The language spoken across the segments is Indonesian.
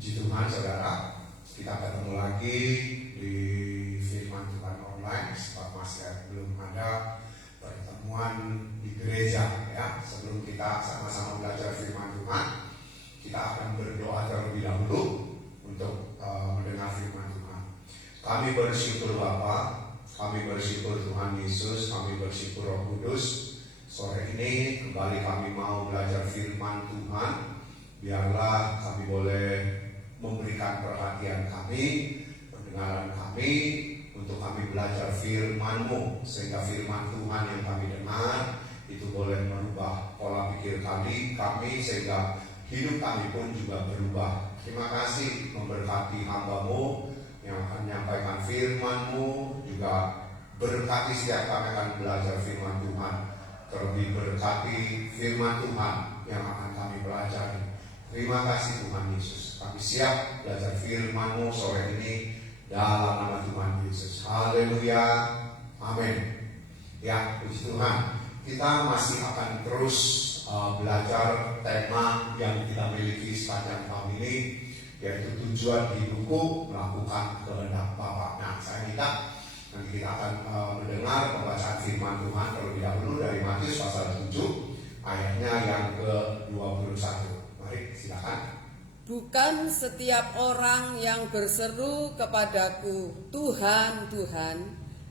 Puji Tuhan saudara, kita ketemu lagi di Firman Tuhan online. Sebab masih belum ada pertemuan di gereja ya. Sebelum kita sama-sama belajar Firman Tuhan, kita akan berdoa terlebih dahulu untuk mendengar Firman Tuhan. Kami bersyukur Bapa, kami bersyukur Tuhan Yesus, kami bersyukur Roh Kudus. Sore ini kembali kami mau belajar Firman Tuhan. Biarlah kami boleh memberikan perhatian kami, pendengaran kami, untuk kami belajar firman-Mu, sehingga firman Tuhan yang kami dengar itu boleh merubah pola pikir kami, sehingga hidup kami pun juga berubah. Terima kasih memberkati hamba-Mu yang akan menyampaikan firman-Mu, juga berkati setiap kami akan belajar firman Tuhan. Terlebih berkati firman Tuhan yang akan kami pelajari. Terima kasih Tuhan Yesus. Kami siap belajar firman-Mu sore ini dalam nama Tuhan Yesus. Haleluya. Amin. Ya, puji Tuhan. Kita masih akan terus belajar tema yang kita miliki sepanjang tahun ini, yaitu tujuan hidupku melakukan kehendak Bapa. Nah, saya minta nanti kita akan mendengar pembacaan firman Tuhan terlebih dahulu dari Matius pasal 7 ayatnya yang ke-21. Mari silakan. Bukan setiap orang yang berseru kepadaku, Tuhan, Tuhan,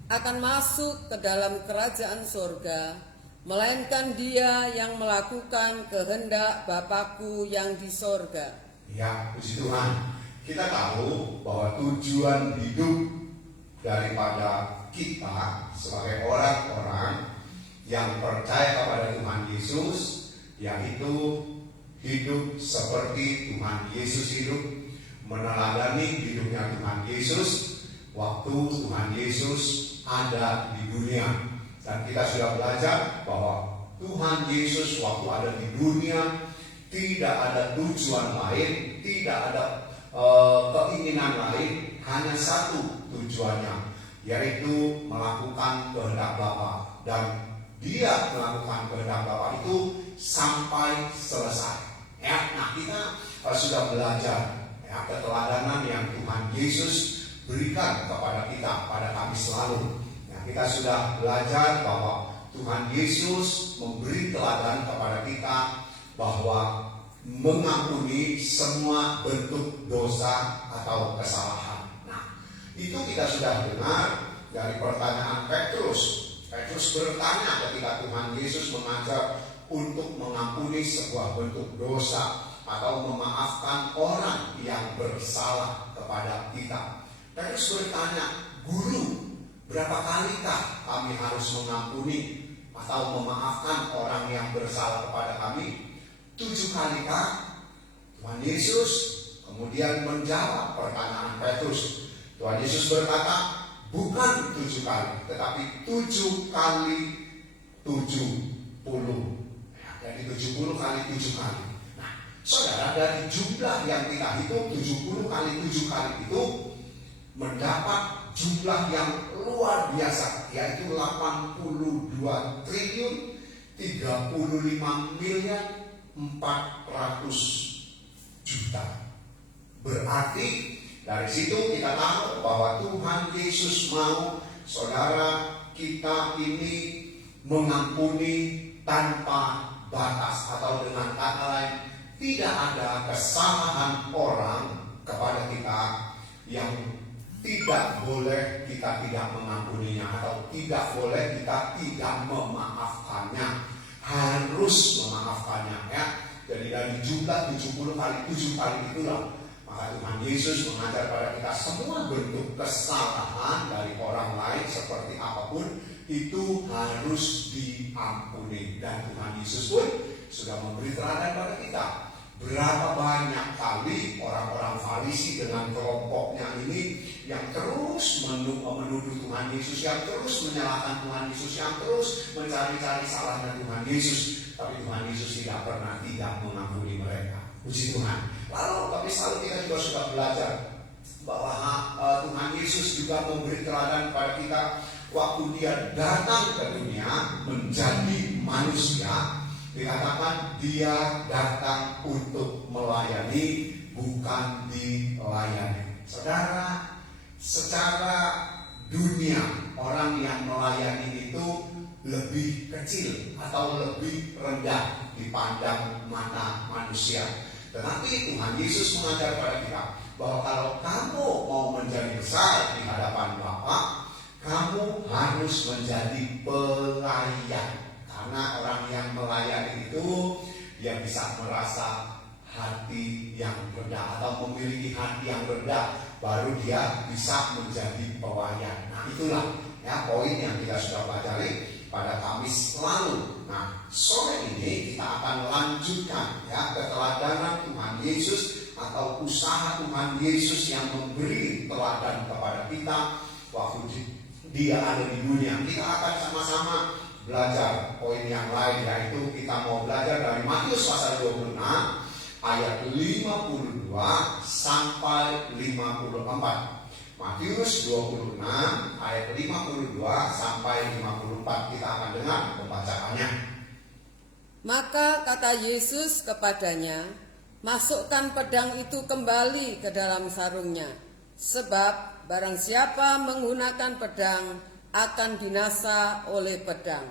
akan masuk ke dalam kerajaan sorga, melainkan dia yang melakukan kehendak Bapakku yang di sorga. Ya, puji Tuhan. Kita tahu bahwa tujuan hidup daripada kita sebagai orang-orang yang percaya kepada Tuhan Yesus, yaitu hidup seperti Tuhan Yesus hidup, meneladani hidupnya Tuhan Yesus waktu Tuhan Yesus ada di dunia. Dan kita sudah belajar bahwa Tuhan Yesus waktu ada di dunia tidak ada tujuan lain, tidak ada keinginan lain, hanya satu tujuannya, yaitu melakukan kehendak Bapa. Dan dia melakukan kehendak Bapa itu sampai selesai. Ya, nah kita sudah belajar ya, keteladanan yang Tuhan Yesus berikan kepada kita, pada kami selalu. Ya, kita sudah belajar bahwa Tuhan Yesus memberi teladan kepada kita bahwa mengampuni semua bentuk dosa atau kesalahan. Nah, itu kita sudah dengar dari pertanyaan Petrus. Petrus bertanya ketika Tuhan Yesus mengajar untuk mengampuni sebuah bentuk dosa atau memaafkan orang yang bersalah kepada kita. Petrus bertanya, Guru, berapa kalikah kami harus mengampuni atau memaafkan orang yang bersalah kepada kami? 7 kalikah? Tuhan Yesus kemudian menjawab pertanyaan Petrus. Tuhan Yesus berkata, bukan 7 kali, tetapi 7 kali 70. Jadi 70 kali 7 kali. Nah, saudara, dari jumlah yang kita hitung 70 kali 7 kali itu mendapat jumlah yang luar biasa, yaitu 82 triliun 35 miliar 400 juta. Berarti dari situ kita tahu bahwa Tuhan Yesus mau saudara kita ini mengampuni tanpa batas, atau dengan kata lain, tidak ada kesalahan orang kepada kita yang tidak boleh kita tidak mengampuninya, atau tidak boleh kita tidak memaafkannya. Harus memaafkannya ya. Jadi dari jumlah 70 kali 7 kali itulah maka Tuhan Yesus mengajar pada kita semua bentuk kesalahan dari orang lain seperti apapun itu harus diampuni. Dan Tuhan Yesus pun sudah memberi teladan pada kita. Berapa banyak kali orang-orang Farisi dengan kelompoknya ini yang terus menuduh Tuhan Yesus, yang terus menyalahkan Tuhan Yesus, yang terus mencari-cari salahnya Tuhan Yesus. Tapi Tuhan Yesus tidak pernah tidak mengampuni mereka. Puji Tuhan. Lalu tapi selalu kita juga sudah belajar bahwa Tuhan Yesus juga memberi teladan kepada kita waktu dia datang ke dunia menjadi manusia. Dikatakan dia datang untuk melayani, bukan dilayani. Saudara, secara dunia orang yang melayani itu lebih kecil atau lebih rendah dipandang mata manusia. Tetapi Tuhan Yesus mengajar pada kita bahwa kalau kamu mau menjadi besar di hadapan Bapa, kamu harus menjadi pelayan. Karena orang yang melayani itu dia bisa merasa hati yang rendah atau memiliki hati yang rendah, baru dia bisa menjadi pelayan. Nah, itulah ya poin yang kita sudah pelajari pada Kamis lalu. Nah, sore ini kita akan lanjutkan ya keteladanan Tuhan Yesus atau usaha Tuhan Yesus yang memberi teladan kepada kita waktu dia ada di dunia. Kita akan sama-sama belajar poin yang lain, yaitu kita mau belajar dari Matius pasal 26 ayat 52 sampai 54. Matius 26 ayat 52 sampai 54. Kita akan dengar pembacaannya. Maka kata Yesus kepadanya, masukkan pedang itu kembali ke dalam sarungnya, sebab barang siapa menggunakan pedang akan binasa oleh pedang.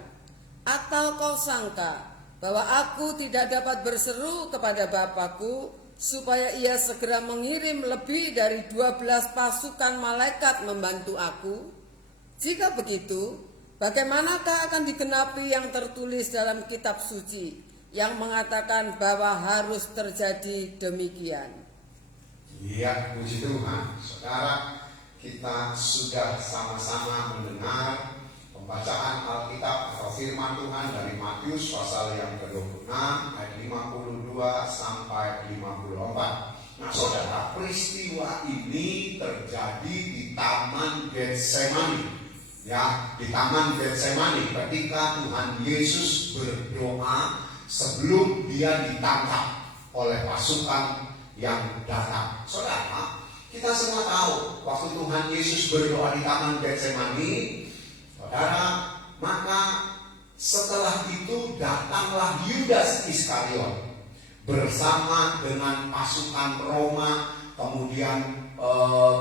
Atau kau sangka bahwa aku tidak dapat berseru kepada Bapakku supaya ia segera mengirim lebih dari 12 pasukan malaikat membantu aku? Jika begitu, bagaimanakah akan digenapi yang tertulis dalam kitab suci yang mengatakan bahwa harus terjadi demikian? Iya, puji Tuhan. Saudara, kita sudah sama-sama mendengar pembacaan Alkitab atau firman Tuhan dari Matius pasal yang ke-26 ayat 52 sampai 54. Nah, saudara, peristiwa ini terjadi di Taman Getsemani. Ya, di Taman Getsemani ketika Tuhan Yesus berdoa sebelum dia ditangkap oleh pasukan yang datang. Saudara, kita semua tahu waktu Tuhan Yesus berdoa di Taman Getsemani, saudara, maka setelah itu datanglah Yudas Iskariot bersama dengan pasukan Roma, kemudian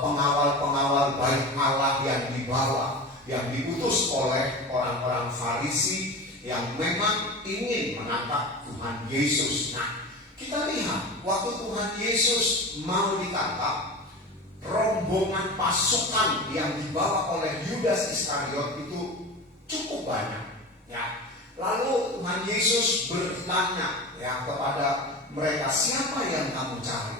pengawal-pengawal bait Allah yang diutus oleh orang-orang Farisi yang memang ingin menangkap Tuhan Yesus. Nah, kita lihat waktu Tuhan Yesus mau ditangkap, rombongan pasukan yang dibawa oleh Yudas Iskariot itu cukup banyak. Ya, lalu Tuhan Yesus bertanya ya kepada mereka, siapa yang kamu cari?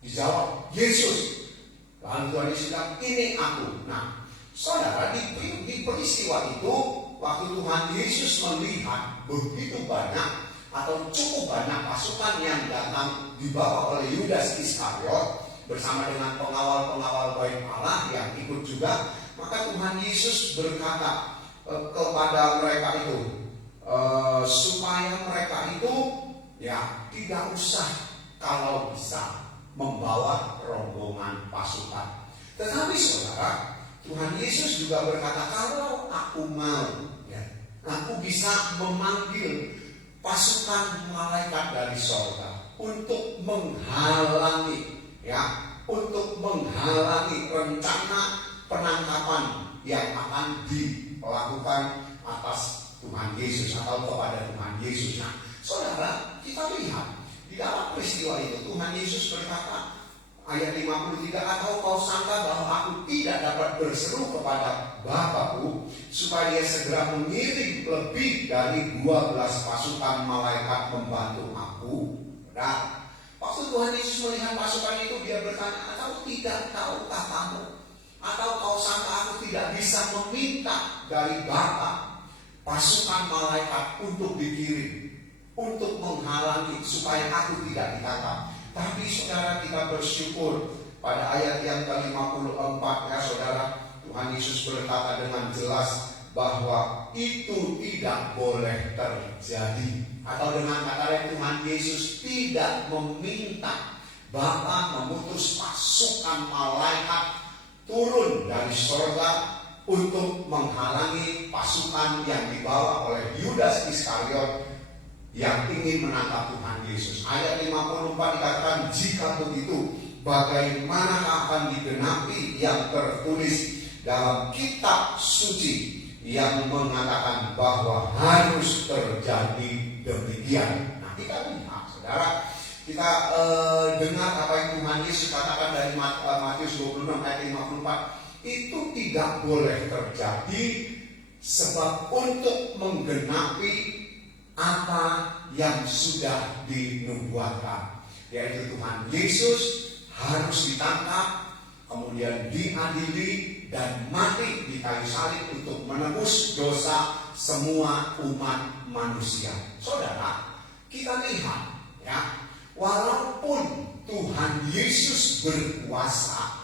Dijawab, Yesus. Lalu Tuhan Yesus bilang, ini aku. Nah, saudara, di peristiwa itu waktu Tuhan Yesus melihat begitu banyak atau cukup banyak pasukan yang datang dibawa oleh Yudas Iskariot bersama dengan pengawal-pengawal bait Allah yang ikut juga, maka Tuhan Yesus berkata kepada mereka itu supaya mereka itu ya tidak usah kalau bisa membawa rombongan pasukan. Tetapi saudara, Tuhan Yesus juga berkata, kalau aku mau, ya, aku bisa memanggil pasukan malaikat dari sorga untuk menghalangi, ya, untuk menghalangi rencana penangkapan yang akan dilakukan atas Tuhan Yesus atau kepada Tuhan Yesus. Nah, saudara, kita lihat di dalam peristiwa itu Tuhan Yesus berkata, ayat 53, atau kau sangka bahwa aku tidak dapat berseru kepada Bapakku supaya dia segera mengirim lebih dari 12 pasukan malaikat membantu aku? Nah, waktu Tuhan Yesus melihat pasukan itu, dia bertanya, atau tidak tahukah kamu? Atau kau sangka aku tidak bisa meminta dari Bapa pasukan malaikat untuk dikirim, untuk menghalangi supaya aku tidak ditangkap? Tapi saudara, kita bersyukur pada ayat yang ke-54 ya saudara, Tuhan Yesus berkata dengan jelas bahwa itu tidak boleh terjadi. Atau dengan kata lain, Tuhan Yesus tidak meminta Bapa memutus pasukan malaikat turun dari sorga untuk menghalangi pasukan yang dibawa oleh Yudas Iskariot yang ingin menangkap Tuhan Yesus. Ayat 54 dikatakan, jika begitu bagaimana akan digenapi yang tertulis dalam kitab suci yang mengatakan bahwa harus terjadi demikian. Nah, kita lihat, saudara, kita dengar apa yang Tuhan Yesus katakan dari Matius 26 ayat 54, itu tidak boleh terjadi sebab untuk menggenapi apa yang sudah dinubuatkan, yaitu Tuhan Yesus harus ditangkap, kemudian diadili dan mati di kayu salib untuk menebus dosa semua umat manusia. Saudara, kita lihat ya, walaupun Tuhan Yesus berkuasa,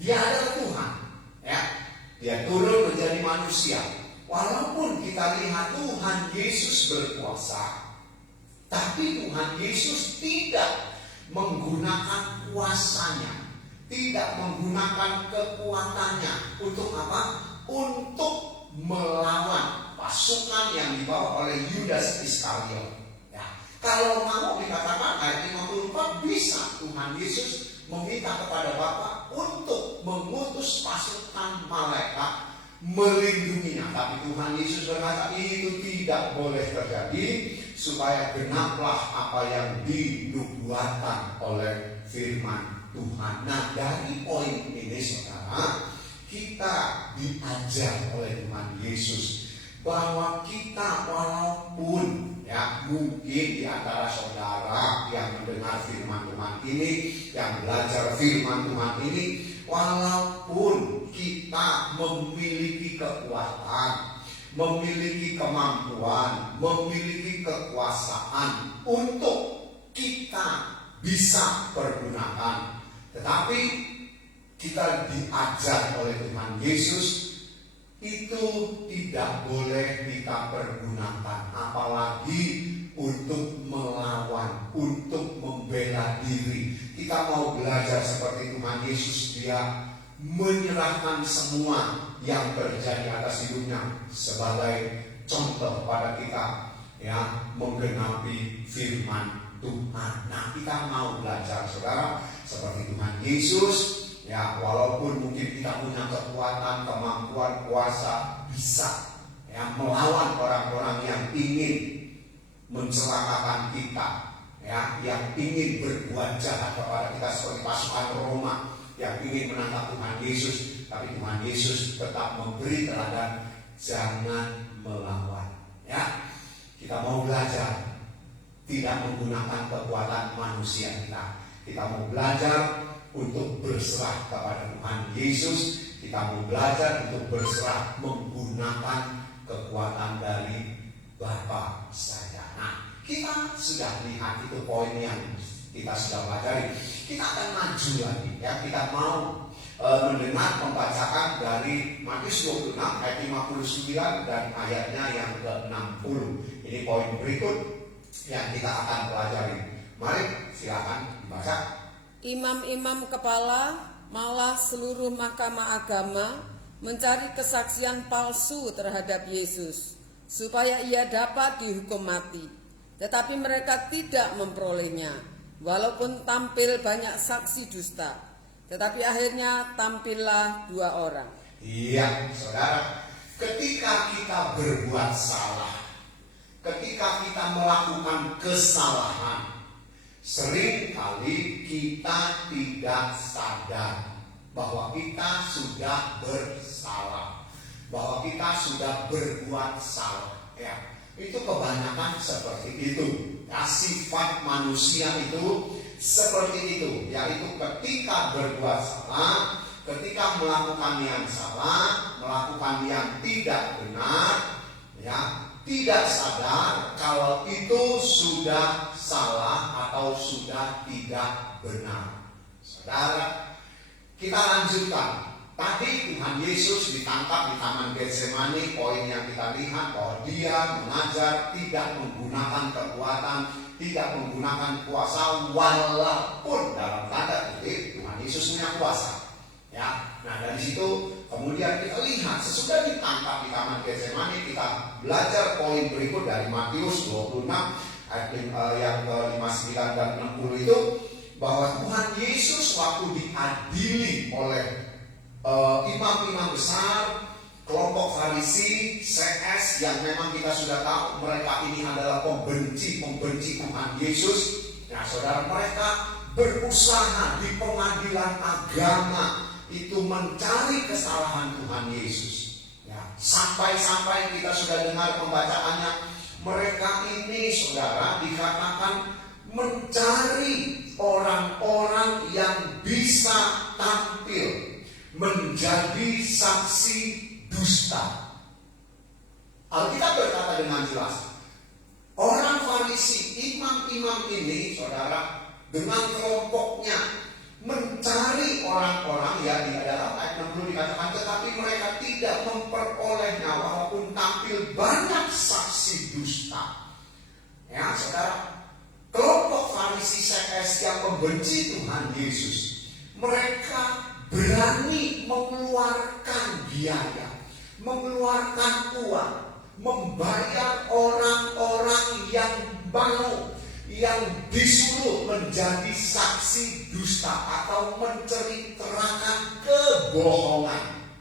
Dia adalah Tuhan, ya, Dia turun menjadi manusia. Walaupun kita lihat Tuhan Yesus berkuasa, tapi Tuhan Yesus tidak menggunakan kuasanya, tidak menggunakan kekuatannya untuk apa? Untuk melawan pasukan yang dibawa oleh Yudas Iskariot. Ya, kalau mau dikatakan ayat 54, bisa Tuhan Yesus meminta kepada Bapa untuk mengutus pasukan malaikat melindunginya, tapi Tuhan Yesus berkata itu tidak boleh terjadi supaya genaplah apa yang dinubuatkan oleh firman Tuhan. Nah, dari poin ini saudara, kita diajar oleh Tuhan Yesus bahwa kita walaupun ya mungkin di antara saudara yang mendengar firman Tuhan ini, yang belajar firman Tuhan ini, walaupun kita memiliki kekuatan, memiliki kemampuan, memiliki kekuasaan untuk kita bisa pergunakan, tetapi kita diajar oleh Tuhan Yesus itu tidak boleh kita pergunakan, apalagi untuk melawan, untuk membela diri. Kita mau belajar seperti Tuhan Yesus, Dia menyerahkan semua yang terjadi atas hidupnya sebagai contoh pada kita, ya, menggenapi firman Tuhan. Nah, kita mau belajar saudara seperti Tuhan Yesus, ya, walaupun mungkin kita punya kekuatan, kemampuan, kuasa, bisa ya melawan orang-orang yang ingin mencelakakan kita, ya, yang ingin berbuat jahat kepada kita seperti pasukan Roma yang ingin menangkap Tuhan Yesus, tapi Tuhan Yesus tetap memberi teladan, jangan melawan. Ya, kita mau belajar tidak menggunakan kekuatan manusia kita. Kita mau belajar untuk berserah kepada Tuhan Yesus. Kita mau belajar untuk berserah menggunakan kekuatan dari Bapa saja. Nah, kita sudah lihat itu poin yang kita sudah pelajari. Kita akan maju lagi, ya. Kita mau mendengar membacakan dari Matius 26 ayat 59 dan ayatnya yang ke-60. Ini poin berikut yang kita akan pelajari. Mari silakan dibaca. Imam-imam kepala malah seluruh mahkamah agama mencari kesaksian palsu terhadap Yesus supaya ia dapat dihukum mati. Tetapi mereka tidak memperolehnya, walaupun tampil banyak saksi dusta. Tetapi akhirnya tampillah 2 orang. Iya, saudara, ketika kita berbuat salah, ketika kita melakukan kesalahan, seringkali kita tidak sadar bahwa kita sudah bersalah, bahwa kita sudah berbuat salah. Ya, itu kebanyakan seperti itu. Ya, sifat manusia itu seperti itu, yaitu ketika berbuat salah, ketika melakukan yang salah, melakukan yang tidak benar, ya, tidak sadar kalau itu sudah salah atau sudah tidak benar. Saudara, kita lanjutkan. Tadi Tuhan Yesus ditangkap di Taman Getsemani. Poin yang kita lihat bahwa Dia mengajar tidak menggunakan kekuatan, tidak menggunakan kuasa, walaupun dalam tanda kutip Tuhan Yesus punya kuasa. Ya, nah dari situ Kemudian kita lihat sesudah ditangkap di Taman Getsemani, kita belajar poin berikut dari Matius 26 ayat yang ke-59 dan 60 itu, bahwa Tuhan Yesus waktu diadili oleh imam-imam besar, kelompok Farisi, CS yang memang kita sudah tahu mereka ini adalah pembenci Tuhan Yesus. Nah, saudara, mereka berusaha di pengadilan agama itu mencari kesalahan Tuhan Yesus. Ya, sampai-sampai kita sudah dengar pembacaannya, mereka ini, saudara, dikatakan mencari orang-orang yang bisa tampil menjadi saksi dusta. Alkitab berkata dengan jelas, orang Farisi, imam-imam ini, saudara, dengan kelompoknya mencari orang-orang, ya di dalam ayat 60 dikatakan, tetapi mereka tidak memperolehnya walaupun tampil banyak saksi dusta. Ya, saudara, kelompok Farisi CS yang membenci Tuhan Yesus, mereka berani mengeluarkan biaya, mengeluarkan uang, membayar orang-orang yang mau, yang disuruh menjadi saksi dusta atau menceritakan kebohongan.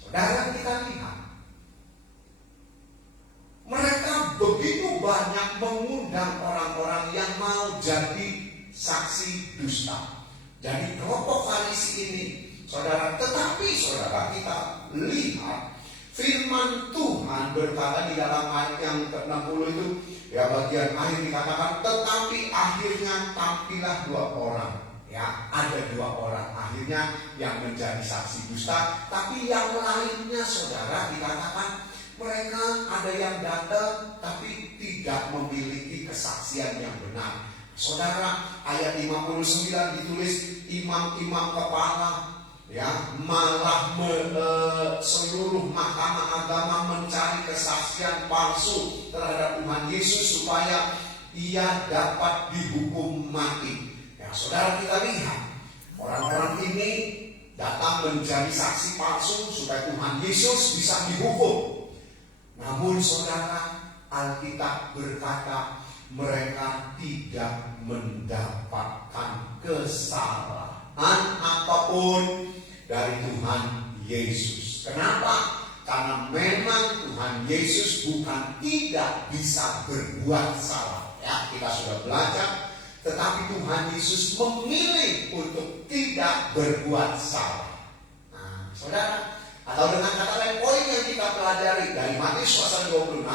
Saudara, kita lihat, mereka begitu banyak mengundang orang-orang yang mau jadi saksi dusta. Jadi kelompok Farisi ini, saudara, tetapi saudara, kita lihat firman Tuhan berkata di dalam ayat yang ke-60 itu, ya bagian akhir dikatakan, tetapi akhirnya tampillah dua orang. Ya, ada dua orang akhirnya yang menjadi saksi dusta, tapi yang lainnya, saudara, dikatakan mereka ada yang datang tapi tidak memiliki kesaksian yang benar. Saudara, ayat 59 ditulis, imam-imam kepala, ya, malah seluruh mahkamah agama mencari kesaksian palsu terhadap Tuhan Yesus supaya ia dapat dihukum mati. Ya, saudara, kita lihat orang-orang ini datang menjadi saksi palsu supaya Tuhan Yesus bisa dihukum. Namun, saudara, Alkitab berkata mereka tidak mendapatkan kesalahan apapun dari Tuhan Yesus. Kenapa? Karena memang Tuhan Yesus bukan tidak bisa berbuat salah. Ya, kita sudah belajar. Tetapi Tuhan Yesus memilih untuk tidak berbuat salah. Nah, saudara, atau dengan kata lain, poin yang kita pelajari dari Matius pasal 26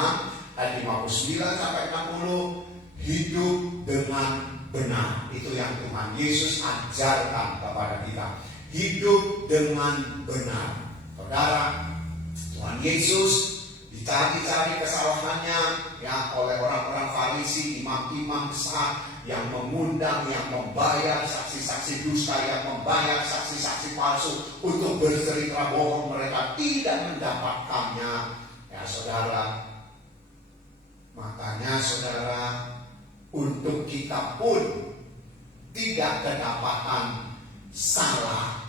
ayat 59 sampai 60, hidup dengan benar. Itu yang Tuhan Yesus ajarkan kepada kita. Hidup dengan benar. Saudara, Tuhan Yesus dicari-cari kesalahannya, ya, oleh orang-orang Farisi, imam-imam besar yang mengundang, yang membayar saksi-saksi dusta, yang membayar saksi-saksi palsu untuk bercerita bohong. Mereka tidak mendapatkannya. Ya, saudara, makanya saudara, untuk kita pun tidak kedapatan salah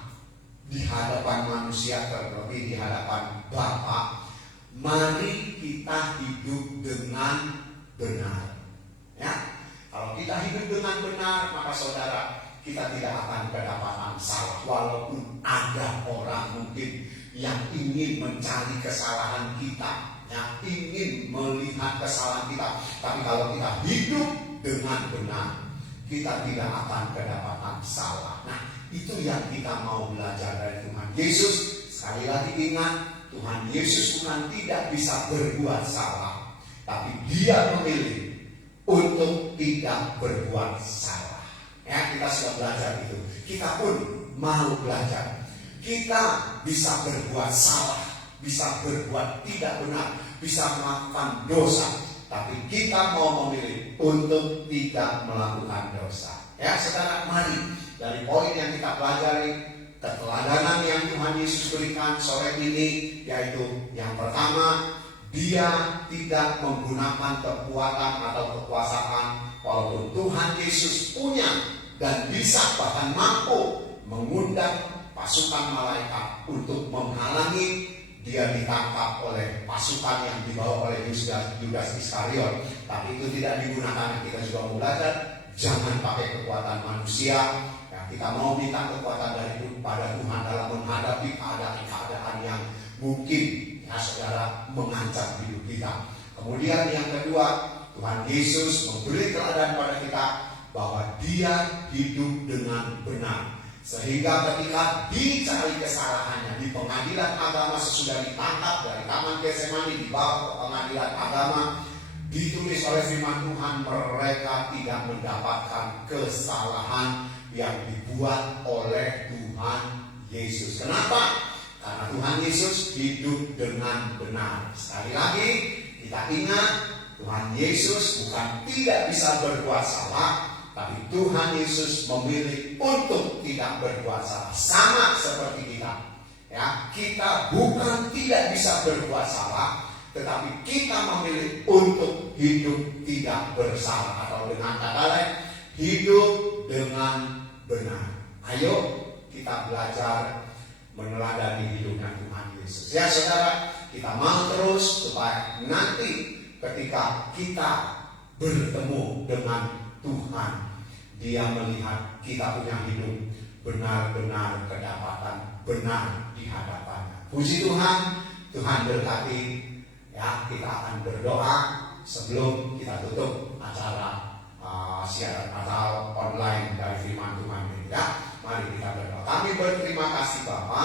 di hadapan manusia, terlebih di hadapan Bapa. Mari kita hidup dengan benar. Ya, kalau kita hidup dengan benar, maka saudara, kita tidak akan kedapatan salah. Walaupun ada orang mungkin yang ingin mencari kesalahan kita, yang ingin melihat kesalahan kita, tapi kalau kita hidup dengan benar, kita tidak akan kedapatan salah. Nah, itu yang kita mau belajar dari Tuhan Yesus. Sekali lagi ingat, Tuhan Yesus bukan tidak bisa berbuat salah, tapi Dia memilih untuk tidak berbuat salah. Ya, kita sudah belajar itu. Kita pun mau belajar. Kita bisa berbuat salah, bisa berbuat tidak benar, bisa melakukan dosa, tapi kita mau memilih untuk tidak melakukan dosa. Ya, saudara, mari dari poin yang kita pelajari, keteladanan yang Tuhan Yesus berikan sore ini, yaitu yang pertama, Dia tidak menggunakan kekuatan atau kekuasaan, walaupun Tuhan Yesus punya dan bisa bahkan mampu mengundang pasukan malaikat untuk menghalangi dia ditangkap oleh pasukan yang dibawa oleh Yudas Iskariot. Tapi itu tidak digunakan. Kita juga mau belajar, jangan pakai kekuatan manusia. Ya, kita mau minta kekuatan daripada Tuhan dalam menghadapi keadaan yang mungkin ya saudara mengancam hidup kita. Kemudian yang kedua, Tuhan Yesus memberi teladan pada kita bahwa dia hidup dengan benar. Sehingga ketika dicari kesalahannya di pengadilan agama sesudah ditangkap dari Taman Getsemani dibawa ke pengadilan agama, ditulis oleh firman Tuhan mereka tidak mendapatkan kesalahan yang dibuat oleh Tuhan Yesus. Kenapa? Karena Tuhan Yesus hidup dengan benar. Sekali lagi kita ingat, Tuhan Yesus bukan tidak bisa berbuat salah, tapi Tuhan Yesus memilih untuk tidak berbuat salah. Sama seperti kita. Ya, kita bukan tidak bisa berbuat salah, tetapi kita memilih untuk hidup tidak bersalah. Atau dengan kata lain, hidup dengan benar. Ayo kita belajar meneladani hidupnya Tuhan Yesus. Ya saudara, kita mau terus supaya nanti ketika kita bertemu dengan Tuhan, dia melihat kita punya hidup benar-benar kedapatan benar di hadapannya. Puji Tuhan, Tuhan berkati. Ya, kita akan berdoa sebelum kita tutup acara siaran atau online dari firman Tuhan ini. Ya, mari kita berdoa. Kami berterima kasih Bapa,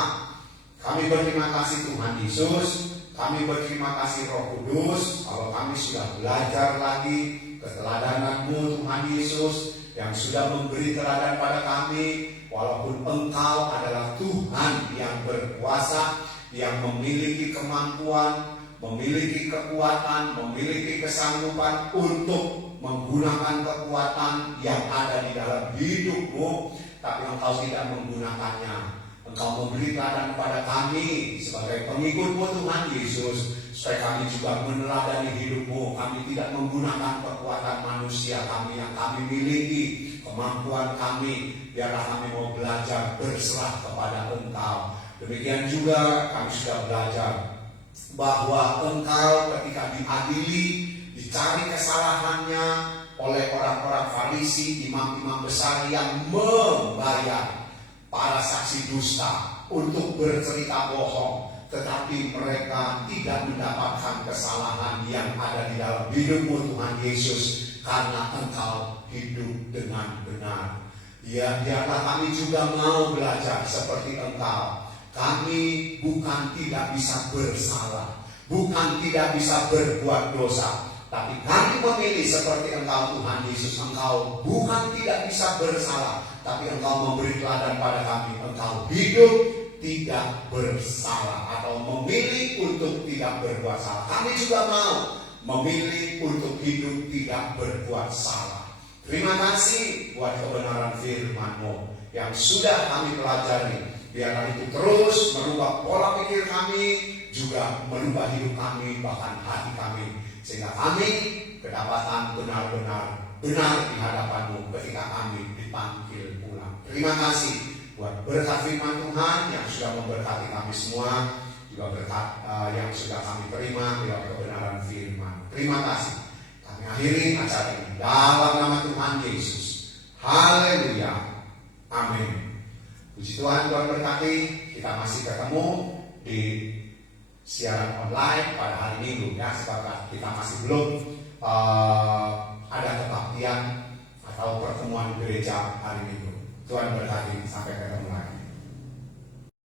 kami berterima kasih Tuhan Yesus, kami berterima kasih Roh Kudus. Kalau kami sudah belajar lagi keteladanan-Mu Tuhan Yesus, yang sudah memberi teladan pada kami, walaupun Engkau adalah Tuhan yang berkuasa, yang memiliki kemampuan, memiliki kekuatan, memiliki kesanggupan untuk menggunakan kekuatan yang ada di dalam hidup-Mu, tapi Engkau tidak menggunakannya. Engkau memberi teladan kepada kami sebagai pengikut-Mu Tuhan Yesus, supaya kami juga meneladani hidup-Mu. Kami tidak menggunakan kekuatan manusia kami yang kami miliki, kemampuan kami. Biarlah kami mau belajar berserah kepada Engkau. Demikian juga kami sudah belajar bahwa Engkau ketika diadili, dicari kesalahannya oleh orang-orang Farisi, imam-imam besar yang membayar para saksi dusta untuk bercerita bohong, tetapi mereka tidak mendapatkan kesalahan yang ada di dalam hidup-Mu Tuhan Yesus, karena Engkau hidup dengan benar. Ya, biarlah kami juga mau belajar seperti Engkau. Kami bukan tidak bisa bersalah, bukan tidak bisa berbuat dosa, tapi kami memilih seperti Engkau Tuhan Yesus. Engkau bukan tidak bisa bersalah, tapi Engkau memberi teladan pada kami. Engkau hidup tidak bersalah atau memilih untuk tidak berbuat salah. Kami juga mau memilih untuk hidup tidak berbuat salah. Terima kasih buat kebenaran firman-Mu yang sudah kami pelajari. Biarlah itu terus merubah pola pikir kami, juga merubah hidup kami, bahkan hati kami, sehingga kami kedapatan benar-benar benar di hadapan-Mu ketika kami dipanggil pulang. Terima kasih buat berkat firman Tuhan yang sudah memberkati kami semua, juga berkat yang sudah kami terima dalam kebenaran firman. Terima kasih. Kami akhiri acara ini dalam nama Tuhan Yesus. Haleluya. Amin. Puji Tuhan, Tuhan berkati. Kita masih ketemu di siaran online pada hari Minggu ya, sebab kita masih belum ada kebaktian atau pertemuan gereja hari Minggu. Tuhan berkati, sampai ketemu.